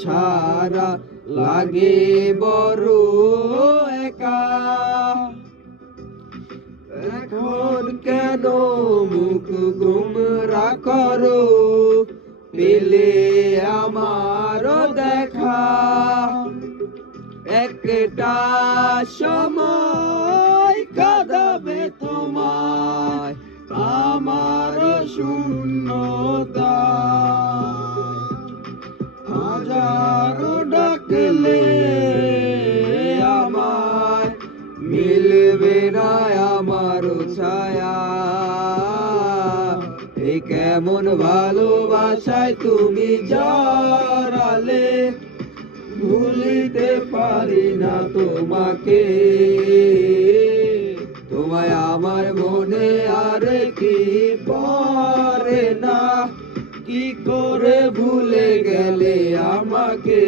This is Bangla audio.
ছাড়া লাগে বড় একা। এখন কেন মুখ গোমরা করো, পেলে আমার দেখা। একটা সময় কাঁদাবে তোমায় আমার শূন্যতা। হাজারো ডাকলে আমায় মিলবে না আমার ছায়া। এই কেমন ভালোবাসায় তুমি জড়ালে, ভুলিতে পারি না তোমাকে। তোমায় আমার মনে আর কি পড়ে না, কি করে ভুলে গেলে আমাকে।